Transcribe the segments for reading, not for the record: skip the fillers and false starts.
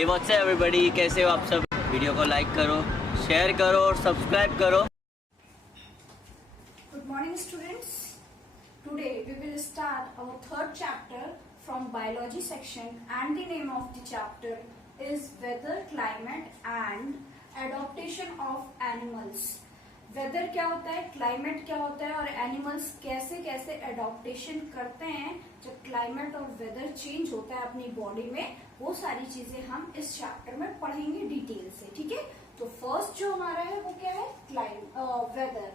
Hey what's up everybody, कैसे हो आप सब। वीडियो को लाइक करो, शेयर करो और सब्सक्राइब करो। Good morning students. Today we will start our third chapter from biology section and the name of the chapter is weather, climate and adaptation of animals. Weather क्या होता है, climate क्या होता है और एनिमल्स कैसे कैसे एडॉप्टेशन करते हैं जब क्लाइमेट और वेदर चेंज होता है अपनी बॉडी में। वो सारी चीजें हम इस चैप्टर में पढ़ेंगे डिटेल से, ठीक है। तो फर्स्ट जो हमारा है वो क्या है, वेदर।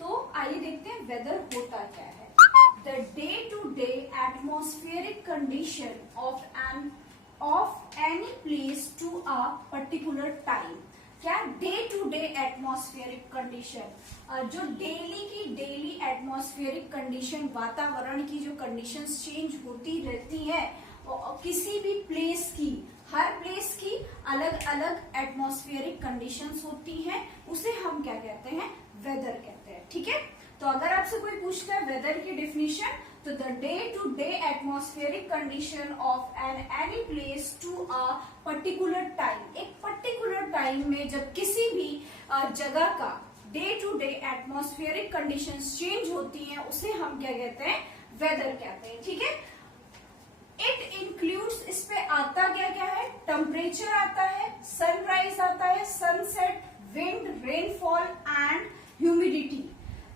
तो आइए देखते हैं वेदर होता क्या है। The day to day atmospheric condition of any place to a particular time. क्या, day to day atmospheric condition, जो डेली एटमॉस्फेरिक कंडीशन, वातावरण की जो कंडीशंस चेंज होती रहती है किसी भी प्लेस की, हर प्लेस की अलग अलग एटमॉस्फेरिक कंडीशंस होती हैं, उसे हम क्या कहते हैं, वेदर कहते हैं, ठीक है। तो अगर आपसे कोई पूछता है वेदर की डेफिनेशन, तो the day to day atmospheric condition of any place to a particular time. एक पर्टिकुलर टाइम में जब किसी भी जगह का day to day atmospheric conditions change होती हैं उसे हम क्या कहते हैं, वेदर कहते हैं, ठीक है। इट इंक्लूड्स, इस पे आता क्या क्या है, टेम्परेचर आता है, सनराइज आता है, sunset, wind, rainfall and humidity.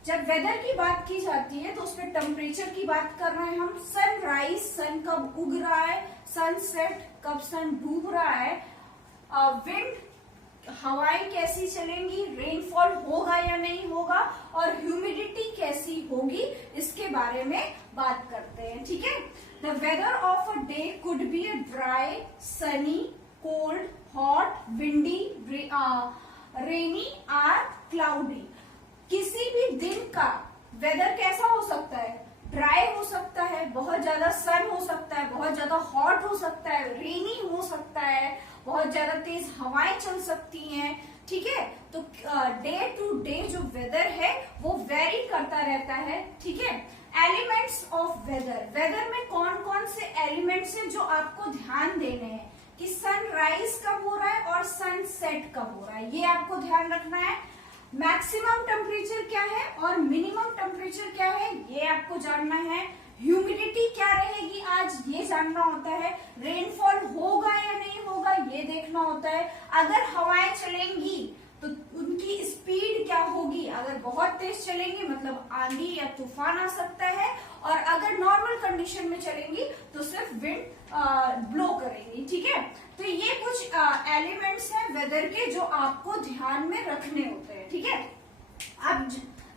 जब वेदर की बात की जाती है तो उसमें टेम्परेचर की बात कर रहे हैं हम, सनराइज, सन कब उग रहा है, सनसेट कब सन डूब रहा है, विंड, हवाएं कैसी चलेंगी, रेनफॉल होगा या नहीं होगा, और ह्यूमिडिटी कैसी होगी, इसके बारे में बात करते हैं, ठीक है। The weather of a day could be a dry, sunny, cold, hot, windy, rainy और क्लाउडी। किसी भी दिन का वेदर कैसा हो सकता है, ड्राई हो सकता है, बहुत ज्यादा सन हो सकता है, बहुत ज्यादा हॉट हो सकता है, रेनी हो सकता है, बहुत ज्यादा तेज हवाएं चल सकती हैं, ठीक है। तो डे टू डे जो वेदर है वो वेरी करता रहता है, ठीक है। एलिमेंट्स ऑफ वेदर, वेदर में कौन कौन से एलिमेंट्स हैं जो आपको ध्यान देने हैं कि सनराइज कब हो रहा है और सनसेट कब हो रहा है, ये आपको ध्यान रखना है। मैक्सिमम टेम्परेचर क्या है और मिनिमम टेम्परेचर क्या है, ये आपको जानना है। ह्यूमिडिटी क्या रहेगी आज, ये जानना होता है। रेनफॉल होगा या नहीं होगा, ये देखना होता है। अगर हवाएं चलेंगी तो उनकी स्पीड क्या होगी, अगर बहुत तेज चलेंगी मतलब आंधी या तूफान आ सकता है, और अगर नॉर्मल कंडीशन में चलेंगी तो सिर्फ विंड ब्लो करेंगी, ठीक है। तो ये कुछ एलिमेंट्स हैं वेदर के जो आपको ध्यान में रखने होते हैं, ठीक है। अब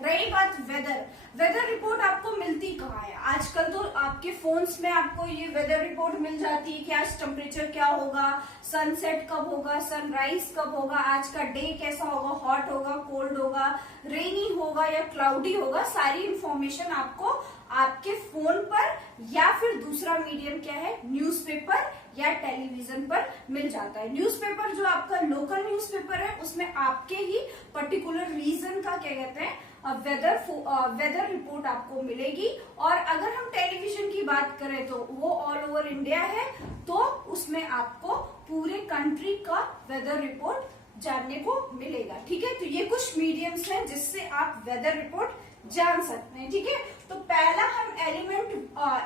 रही बात वेदर, वेदर रिपोर्ट आपको मिलती कहाँ है, आजकल तो आपके फोन्स में आपको ये वेदर रिपोर्ट मिल जाती है कि आज टेम्परेचर क्या होगा, सनसेट कब होगा, सनराइज कब होगा, आज का डे कैसा होगा, हॉट होगा, कोल्ड होगा, रेनी होगा या क्लाउडी होगा। सारी इंफॉर्मेशन आपको आपके फोन पर या फिर दूसरा मीडियम क्या है, न्यूज़पेपर या टेलीविजन पर मिल जाता है। न्यूज़पेपर जो आपका लोकल न्यूज़पेपर है उसमें आपके ही पर्टिकुलर रीजन का क्या कहते हैं वेदर रिपोर्ट आपको मिलेगी। और अगर हम टेलीविजन की बात करें तो वो ऑल ओवर इंडिया है, तो उसमें आपको पूरे कंट्री का वेदर रिपोर्ट जानने को मिलेगा, ठीक है। तो ये कुछ मीडियम्स हैं जिससे आप वेदर रिपोर्ट जान सकते हैं, ठीक है। तो पहला हम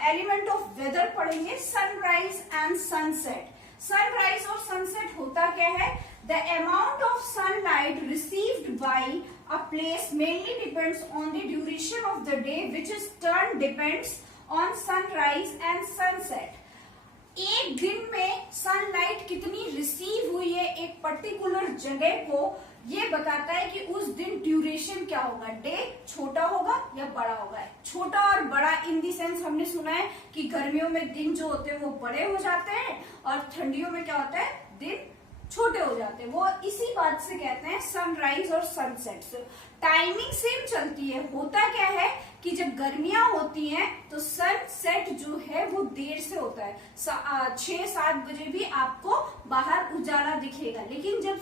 एलिमेंट ऑफ वेदर पढ़ेंगे, सनराइज एंड सनसेट। सनराइज और सनसेट होता क्या है, the amount of sunlight received by a place mainly depends on the duration of the day, which is turn depends on sunrise and sunset. एक दिन में sunlight कितनी receive हुई है एक पर्टिकुलर जगह को, ये बताता है कि उस दिन ड्यूरेशन क्या होगा, डे छोटा होगा या बड़ा होगा। छोटा और बड़ा इन दी सेंस हमने सुना है कि गर्मियों में दिन जो होते हैं वो बड़े हो जाते हैं और ठंडियों में क्या होता है, दिन छोटे हो जाते हैं। वो इसी बात से कहते हैं सनराइज और सनसेट। टाइमिंग सेम चलती है। होता क्या है कि जब गर्मियां होती हैं तो सनसेट जो है वो देर से होता है, 6-7 बजे भी आपको बाहर उजाला दिखेगा। लेकिन जब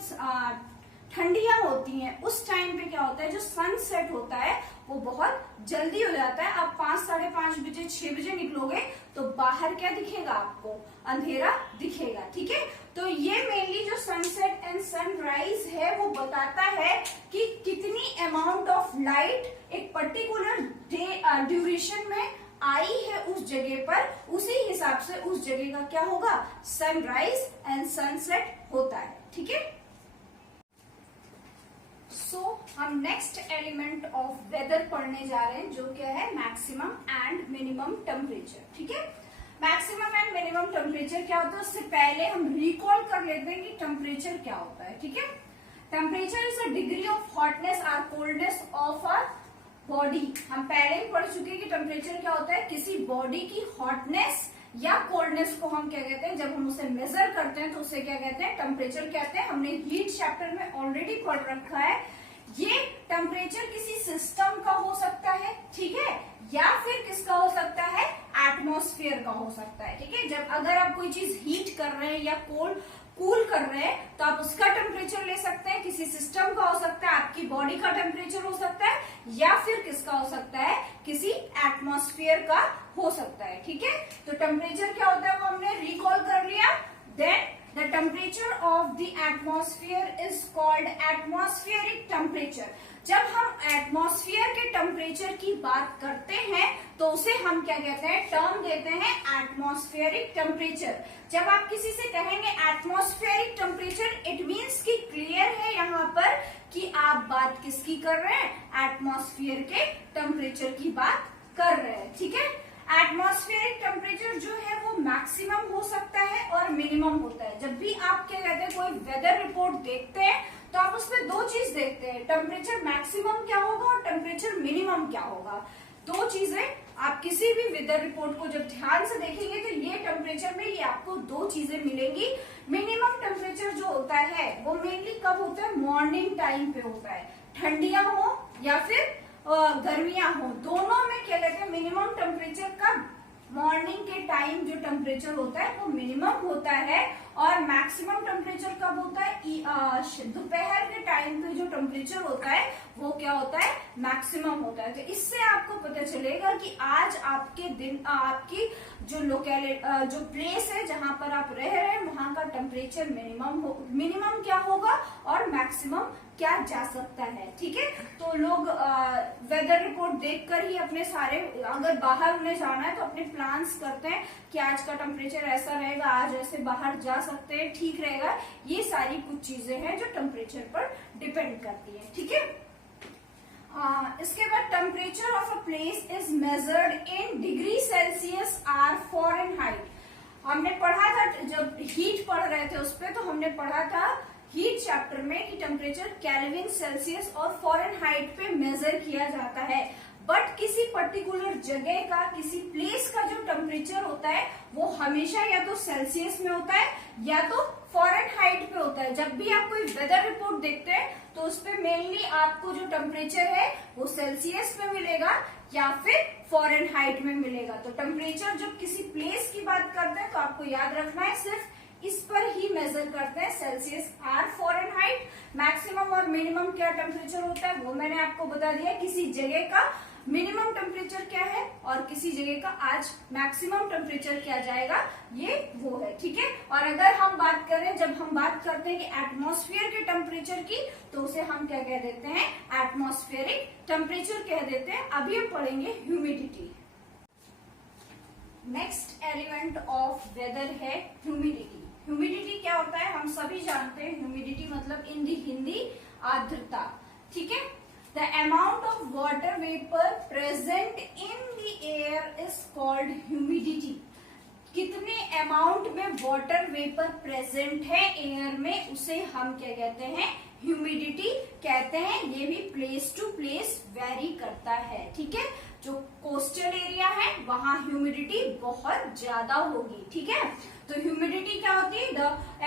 ठंडियां होती हैं उस टाइम पे क्या होता है, जो सनसेट होता है वो बहुत जल्दी हो जाता है। आप 5-5:30 बजे 6 बजे निकलोगे तो बाहर क्या दिखेगा आपको, अंधेरा दिखेगा, ठीक है। तो ये एंड सनराइज है वो बताता है कि कितनी अमाउंट ऑफ लाइट एक पर्टिकुलर ड्यूरेशन में आई है उस जगह पर, उसी हिसाब से उस जगह का क्या होगा, सनराइज एंड सनसेट होता है। ठीक है, हम नेक्स्ट एलिमेंट ऑफ वेदर पढ़ने जा रहे हैं जो क्या है, मैक्सिमम एंड मिनिमम टेम्परेचर। ठीक है, मैक्सिमम एंड मिनिमम टेम्परेचर क्या होता है, उससे पहले हम रिकॉल कर लेते हैं कि टेम्परेचर क्या होता है। ठीक है, temperature is a degree of hotness और कोल्डनेस ऑफ अ बॉडी। हम पहले ही पढ़ चुके हैं कि टेम्परेचर क्या होता है, किसी बॉडी की हॉटनेस या कोल्डनेस को हम क्या कहते हैं, जब हम उसे मेजर करते हैं तो उसे क्या कहते हैं, टेम्परेचर कहते हैं। हमने हीट चैप्टर में ऑलरेडी पढ़ रखा है। ये टेम्परेचर किसी सिस्टम का हो सकता है, ठीक है, या फिर किसका हो सकता है, एटमॉस्फेयर का हो सकता है। ठीक है, जब अगर आप कोई चीज हीट कर रहे हैं या कूल कर रहे हैं तो आप उसका टेम्परेचर ले सकते हैं, किसी सिस्टम का हो सकता है, आपकी बॉडी का टेम्परेचर हो सकता है, या फिर किसका हो सकता है, किसी एटमॉस्फेयर का हो सकता है। ठीक है, तो टेम्परेचर क्या होता है वो हमने रिकॉल कर लिया। Then the temperature of the atmosphere is called atmospheric temperature। जब हम एटमॉस्फेयर के टेम्परेचर की बात करते हैं तो उसे हम क्या कहते हैं, टर्म देते हैं एटमॉस्फेरिक टेम्परेचर। जब आप किसी से कहेंगे एटमॉस्फेरिक टेम्परेचर, इट मीन्स कि क्लियर है यहाँ पर कि आप बात किसकी कर रहे हैं, एटमॉस्फेयर के टेम्परेचर की बात कर रहे हैं। ठीक है, एटमॉस्फेरिक टेम्परेचर जो है वो मैक्सिमम हो सकता है और मिनिमम होता है। जब भी आप क्या कहते हैं, कोई वेदर रिपोर्ट देखते हैं तो आप उसमें दो चीज देखते हैं, टेम्परेचर मैक्सिमम क्या होगा और टेम्परेचर मिनिमम क्या होगा। दो चीजें आप किसी भी वेदर रिपोर्ट को जब ध्यान से देखेंगे तो ये टेम्परेचर में ये आपको दो चीजें मिलेंगी। मिनिमम टेम्परेचर जो होता है वो मेनली कब होता है, मॉर्निंग टाइम पे होता है, ठंडियां हो या फिर गर्मियां हो, दोनों में क्या कहते हैं, मिनिमम टेम्परेचर का मॉर्निंग के टाइम जो टेम्परेचर होता है वो मिनिमम होता है, और मैक्सिमम टेम्परेचर कब होता है, दोपहर के टाइम पे जो टेम्परेचर होता है वो क्या होता है, मैक्सिमम होता है। तो इससे आपको पता चलेगा कि आज आपके दिन आपकी जो जो प्लेस है जहां पर आप रह रहे हैं वहां का टेम्परेचर मिनिमम क्या होगा और मैक्सिमम क्या जा सकता है। ठीक है, तो लोग वेदर रिपोर्ट देखकर ही अपने सारे, अगर बाहर उन्हें जाना है तो अपने प्लान्स करते हैं कि आज का टेम्परेचर ऐसा रहेगा, आज ऐसे बाहर जा सकते हैं, ठीक रहेगा। ये सारी कुछ चीजें हैं जो टेम्परेचर पर डिपेंड करती है। ठीक है, इसके बाद temperature of a place is measured in degree Celsius or Fahrenheit. हमने पढ़ा था जब हीट पढ़ रहे थे उस पे, तो हमने पढ़ा था हीट चैप्टर में कि टेम्परेचर केल्विन, सेल्सियस और फ़ारेनहाइट पे मेजर किया जाता है। बट किसी पर्टिकुलर जगह का, किसी प्लेस का जो टेम्परेचर होता है वो हमेशा या तो सेल्सियस में होता है या तो फ़ारेनहाइट पे होता है। जब भी आप कोई वेदर रिपोर्ट देखते हैं तो उस पे मेनली आपको जो टेम्परेचर है वो सेल्सियस में मिलेगा या फिर फ़ारेनहाइट में मिलेगा। तो टेम्परेचर जब किसी प्लेस की बात करते हैं तो आपको याद रखना है सिर्फ इस पर ही मेजर करते हैं, सेल्सियस आर फ़ारेनहाइट। मैक्सिमम और मिनिमम क्या टेम्परेचर होता है वो मैंने आपको बता दिया। किसी जगह का मिनिमम टेम्परेचर क्या है और किसी जगह का आज मैक्सिमम टेम्परेचर क्या जाएगा, ये वो है। ठीक है, और अगर हम बात करें, जब हम बात करते हैं कि एटमॉस्फेयर के टेम्परेचर की, तो उसे हम क्या कह देते हैं, एटमॉस्फेरिक टेम्परेचर कह देते हैं। अभी हम पढ़ेंगे humidity. Next element of weather है ह्यूमिडिटी। ह्यूमिडिटी क्या होता है, हम सभी जानते हैं। ह्यूमिडिटी मतलब हिंदी आर्द्रता। ठीक है, the amount of water vapour present in the air is called humidity. कितने अमाउंट में वाटर वेपर प्रेजेंट है एयर में, उसे हम क्या कहते हैं, ह्यूमिडिटी कहते हैं। ये भी प्लेस टू प्लेस वेरी करता है। ठीक है, जो कोस्टल एरिया है वहां ह्यूमिडिटी बहुत ज्यादा होगी। ठीक है, तो ह्यूमिडिटी क्या होती है, the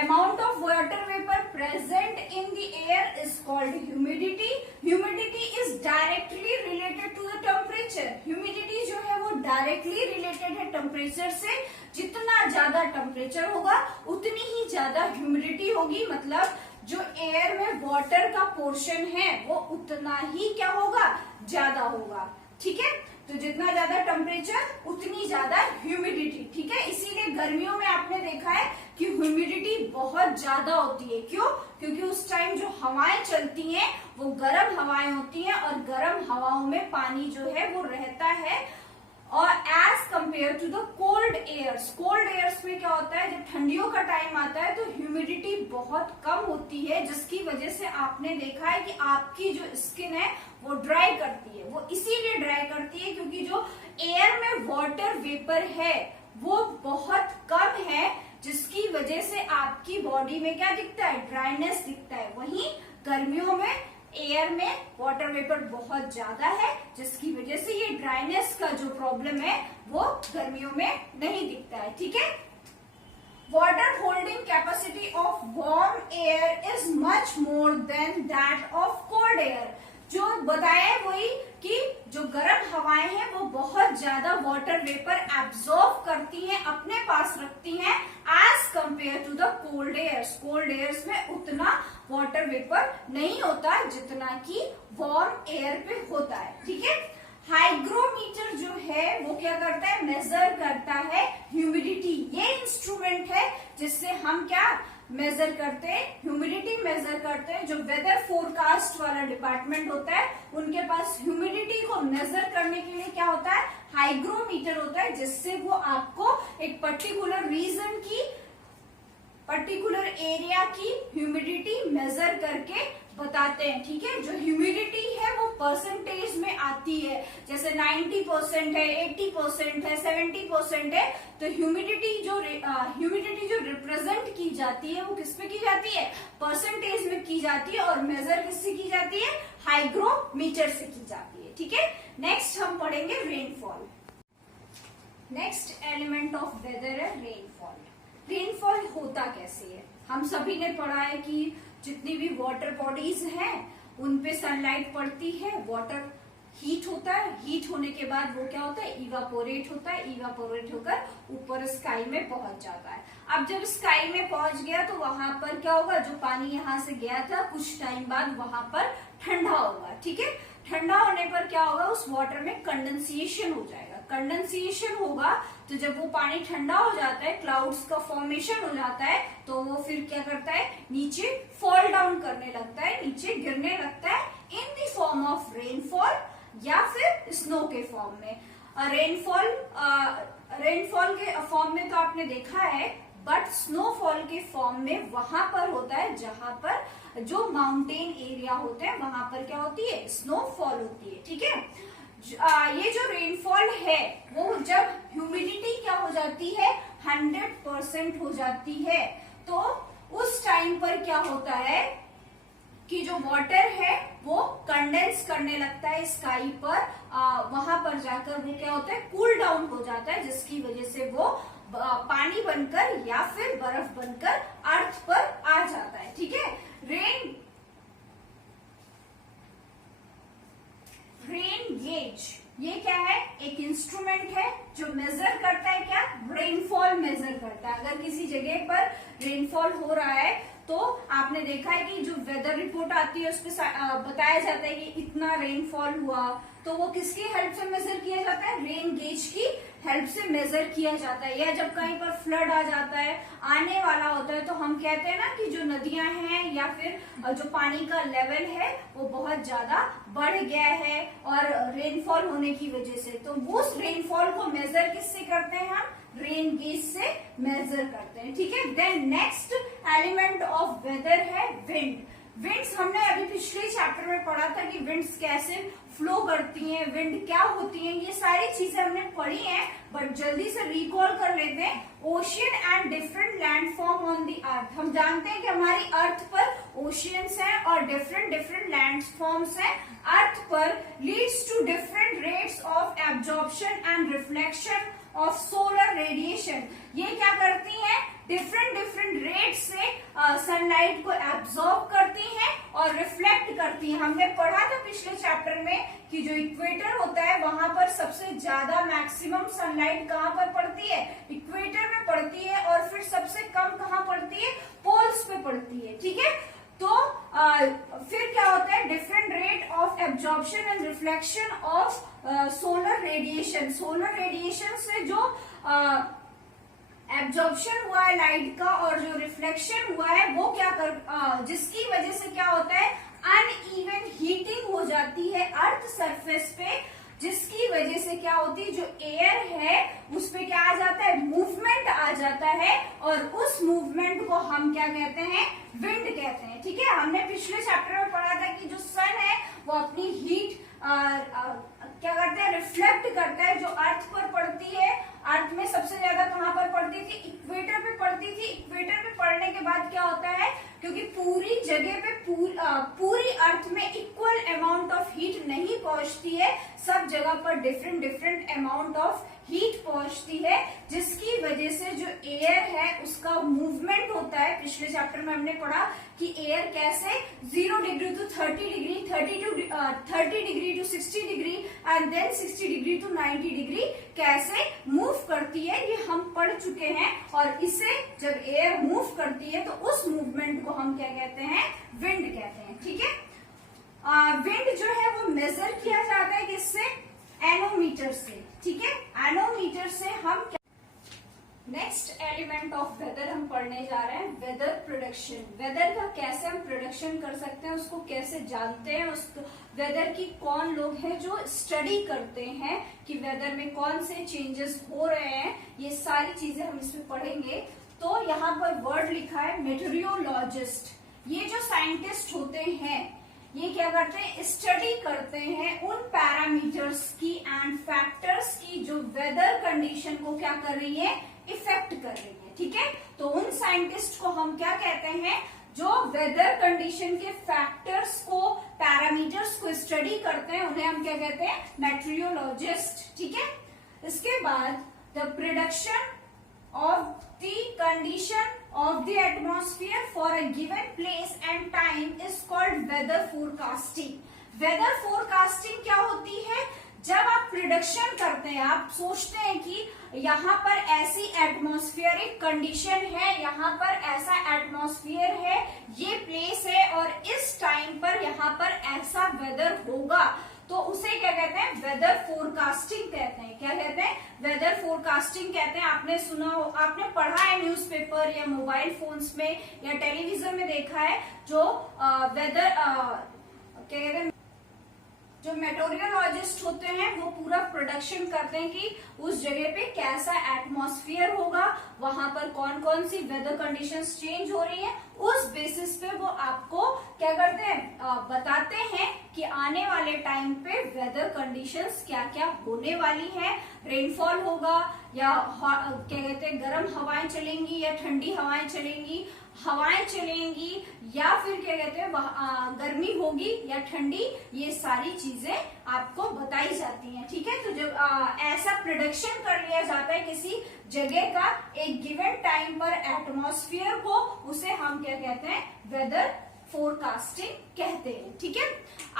amount of water vapour present in the air is called humidity. Humidity is directly related to the temperature. Humidity जो है वो डायरेक्टली रिलेटेड है टेम्परेचर से। जितना ज्यादा टेम्परेचर होगा उतनी ही ज्यादा ह्यूमिडिटी होगी, मतलब जो एयर में वाटर का पोर्शन है वो उतना ही क्या होगा, ज्यादा होगा। ठीक है, तो जितना ज्यादा टेम्परेचर उतनी ज्यादा ह्यूमिडिटी, ठीक है। इसीलिए गर्मियों में आपने देखा है कि ह्यूमिडिटी बहुत ज्यादा होती है। क्यों? क्योंकि उस टाइम जो हवाएं चलती हैं वो गर्म हवाएं होती हैं और गर्म हवाओं में पानी जो है वो रहता है। और as compare to the cold airs, cold airs में क्या होता है, जब ठंडियों का टाइम आता है तो ह्यूमिडिटी बहुत कम होती है, जिसकी वजह से आपने देखा है कि आपकी जो स्किन है वो ड्राई करती है। वो इसीलिए ड्राई करती है क्योंकि जो एयर में वाटर वेपर है वो बहुत कम है, जिसकी वजह से आपकी बॉडी में क्या दिखता है, ड्राइनेस दिखता है। वहीं गर्मियों में एयर में वाटर वेपर बहुत ज्यादा है, जिसकी वजह से ये ड्राइनेस का जो प्रॉब्लम है वो गर्मियों में नहीं दिखता है, ठीक है। Water holding capacity of warm air is much more than that of cold air. जो बताया वही कि जो गर्म हवाएं हैं वो बहुत ज्यादा वाटर वेपर एब्जॉर्ब करती हैं, अपने पास रखती हैं as compare to the cold airs. Cold airs में उतना वाटर वेपर नहीं होता जितना कि वार्म एयर पे होता है, ठीक है। हाइग्रोमीटर जो है वो क्या करता है, मेजर करता है ह्यूमिडिटी। ये इंस्ट्रूमेंट है जिससे हम क्या मेजर करते हैं, ह्यूमिडिटी मेजर करते हैं। जो वेदर फोरकास्ट वाला डिपार्टमेंट होता है उनके पास ह्यूमिडिटी को मेजर करने के लिए क्या होता है, हाइग्रोमीटर होता है, जिससे वो आपको एक पर्टिकुलर रीजन की, पर्टिकुलर एरिया की ह्यूमिडिटी मेजर करके बताते हैं, ठीक है। जो ह्यूमिडिटी है वो परसेंटेज में आती है, जैसे 90% है, 80% है, 70% है। तो ह्यूमिडिटी जो रिप्रेजेंट की जाती है वो किस पे की जाती है, परसेंटेज में की जाती है। और मेजर किससे की जाती है, हाइग्रोमीटर से की जाती है, ठीक है। नेक्स्ट हम पढ़ेंगे rainfall. Next element of weather है रेनफॉल। रेनफॉल होता कैसे है, हम सभी ने पढ़ा है कि जितनी भी वाटर बॉडीज हैं उन पे सनलाइट पड़ती है, वाटर हीट होता है, हीट होने के बाद वो क्या होता है, इवापोरेट होता है, इवापोरेट होकर ऊपर स्काई में पहुंच जाता है। अब जब स्काई में पहुंच गया तो वहां पर क्या होगा, जो पानी यहाँ से गया था कुछ टाइम बाद वहां पर ठंडा होगा, ठीक है। ठंडा होने पर क्या होगा, उस वाटर में कंडेंसेशन हो जाएगा। कंडेंसेशन होगा तो जब वो पानी ठंडा हो जाता है, क्लाउड्स का फॉर्मेशन हो जाता है, तो वो फिर क्या करता है, नीचे फॉल डाउन करने लगता है, नीचे गिरने लगता है in the form of rainfall या फिर स्नो के फॉर्म में। रेनफॉल के फॉर्म में तो आपने देखा है, बट स्नोफॉल के फॉर्म में वहां पर होता है जहां पर जो माउंटेन एरिया होते हैं वहां पर क्या होती है, स्नोफॉल होती है, ठीक है। ये जो रेनफॉल है वो जब ह्यूमिडिटी क्या हो जाती है, 100% हो जाती है, तो उस टाइम पर क्या होता है कि जो वाटर है वो कंडेंस करने लगता है स्काई पर। वहां पर जाकर वो क्या होता है, कूल डाउन हो जाता है, जिसकी वजह से वो पानी बनकर या फिर बर्फ बनकर अर्थ पर आ जाता है, ठीक है। रेन गेज ये क्या है, एक इंस्ट्रूमेंट है जो मेजर करता है, क्या, रेनफॉल मेजर करता है। अगर किसी जगह पर रेनफॉल हो रहा है तो आपने देखा है कि जो वेदर रिपोर्ट आती है उसपे बताया जाता है कि इतना रेनफॉल हुआ, तो वो किसकी हेल्प से मेजर किया जाता है, रेन गेज की हेल्प से मेजर किया जाता है। या जब कहीं पर फ्लड आ जाता है, आने वाला होता है, तो हम कहते हैं ना कि जो नदियां हैं या फिर जो पानी का लेवल है वो बहुत ज्यादा बढ़ गया है और रेनफॉल होने की वजह से, तो उस रेनफॉल को मेजर किससे करते हैं, हम रेन गेज से मेजर करते हैं, ठीक है। Then next element of weather है विंड। विंड्स हमने अभी पिछले चैप्टर में पढ़ा था कि विंड्स कैसे फ्लो करती हैं, विंड क्या होती हैं, ये सारी चीजें हमने पढ़ी हैं, बट जल्दी से रिकॉल कर लेते हैं। Ocean and different landform on the earth. हम जानते हैं कि हमारी अर्थ पर ओशियंस हैं और डिफरेंट लैंडफॉर्म्स हैं अर्थ पर, leads to different rates of absorption and reflection of solar radiation. ये क्या करती हैं, डिफरेंट रेट से सनलाइट को एब्जॉर्ब करती हैं और रिफ्लेक्ट करती हैं। हमने पढ़ा था पिछले चैप्टर में कि जो इक्वेटर होता है वहां पर सबसे ज्यादा मैक्सिमम सनलाइट कहाँ पर पड़ती है, इक्वेटर में पड़ती है, और फिर सबसे कम कहाँ पड़ती है, पोल्स पे पड़ती है, ठीक है। तो फिर क्या होता है, different rate of absorption and reflection of solar radiation. Solar radiation से जो एब्जॉर्प्शन हुआ है लाइट का और जो रिफ्लेक्शन हुआ है वो क्या जिसकी वजह से क्या होता है, अनइवन हीटिंग हो जाती है अर्थ सरफेस पे, जिसकी वजह से क्या होती है, जो एयर है उस पे क्या आ जाता है, मूवमेंट आ जाता है, और उस मूवमेंट को हम क्या कहते हैं, विंड कहते हैं। ठीक है, हमने पिछले चैप्टर में पढ़ा था कि जो सन है वो अपनी हीट क्या करता है, रिफ्लेक्ट करता है, जो अर्थ पर पड़ती है। अर्थ में सबसे ज्यादा कहां पर पड़ती थी, इक्वेटर पे पड़ती थी। इक्वेटर पे पड़ने के बाद क्या होता है, क्योंकि पूरी जगह पे पूरी अर्थ में इक्वल अमाउंट ऑफ हीट नहीं पहुंचती है, सब जगह पर different different amount of heat पहुंचती है, जिसकी वजह से जो एयर है उसका मूवमेंट होता है। पिछले चैप्टर में हमने पढ़ा कि एयर कैसे 0 degree to 30 degree, 30 degree to 60 degree and then 60 degree to 90 degree कैसे मूव करती है, ये हम पढ़ चुके हैं। और इसे जब एयर मूव करती है तो उस मूवमेंट को हम क्या कहते हैं, विंड कहते हैं। ठीक है, विंड जो है वो मेजर किया जाता है किससे, एनोमीटर से। ठीक है, एनोमीटर से हम नेक्स्ट एलिमेंट ऑफ वेदर हम पढ़ने जा रहे हैं, वेदर प्रोडक्शन। वेदर का कैसे हम प्रोडक्शन कर सकते हैं, उसको कैसे जानते हैं, उसको वेदर की कौन लोग हैं जो स्टडी करते हैं कि वेदर में कौन से चेंजेस हो रहे हैं, ये सारी चीजें हम इसमें पढ़ेंगे। तो यहाँ पर वर्ड लिखा है मेटेरियोलॉजिस्ट। ये जो साइंटिस्ट होते हैं ये क्या करते हैं, स्टडी करते हैं उन पैरामीटर्स की एंड फैक्टर्स की जो वेदर कंडीशन को क्या कर रही है, इफेक्ट कर रही है। ठीक है, तो उन साइंटिस्ट को हम क्या कहते हैं, जो वेदर कंडीशन के फैक्टर्स को, पैरामीटर्स को स्टडी करते हैं, उन्हें हम क्या कहते हैं, मेटेरियोलॉजिस्ट। ठीक है, इसके बाद the production of the condition of the atmosphere for a given place and time is called weather forecasting. weather forecasting क्या होती है, जब आप प्रिडिक्शन करते हैं, आप सोचते हैं कि यहाँ पर ऐसी एटमॉस्फेरिक कंडीशन है, यहाँ पर ऐसा एटमॉस्फेयर है, ये प्लेस है और इस टाइम पर यहाँ पर ऐसा वेदर होगा, तो उसे क्या कहते हैं, वेदर फोरकास्टिंग कहते हैं। क्या कहते हैं, वेदर फोरकास्टिंग कहते हैं। आपने सुना हो, आपने पढ़ा है न्यूज़पेपर या मोबाइल फोन्स में या टेलीविजन में देखा है, जो वेदर क्या कहते हैं, जो मेटेरियोलॉजिस्ट होते हैं वो पूरा प्रोडक्शन करते हैं कि उस जगह पे कैसा एटमॉस्फेयर होगा, वहां पर कौन कौन सी वेदर कंडीशंस चेंज हो रही है, उस बेसिस पे वो आपको क्या करते हैं, बताते हैं कि आने वाले टाइम पे वेदर कंडीशंस क्या क्या होने वाली है। रेनफॉल होगा या क्या कहते हैं, गर्म हवाएं चलेंगी या ठंडी हवाएं चलेंगी, हवाएं चलेंगी या फिर क्या कहते हैं, गर्मी होगी या ठंडी, ये सारी चीजें आपको बताई जाती हैं। ठीक है, तो जब ऐसा प्रिडिक्शन कर लिया जाता है किसी जगह का एक गिवन टाइम पर एटमॉस्फेयर को, उसे हम क्या कहते हैं, वेदर फोरकास्टिंग कहते हैं। ठीक है,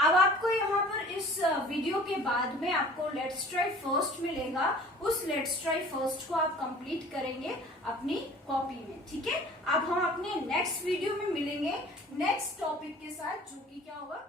अब आपको यहाँ पर इस वीडियो के बाद में आपको लेट्स ट्राई फर्स्ट मिलेगा, उस लेट्स ट्राई फर्स्ट को आप कंप्लीट करेंगे अपनी कॉपी में। ठीक है, अब हम अपने नेक्स्ट वीडियो में मिलेंगे नेक्स्ट टॉपिक के साथ, जो कि क्या होगा,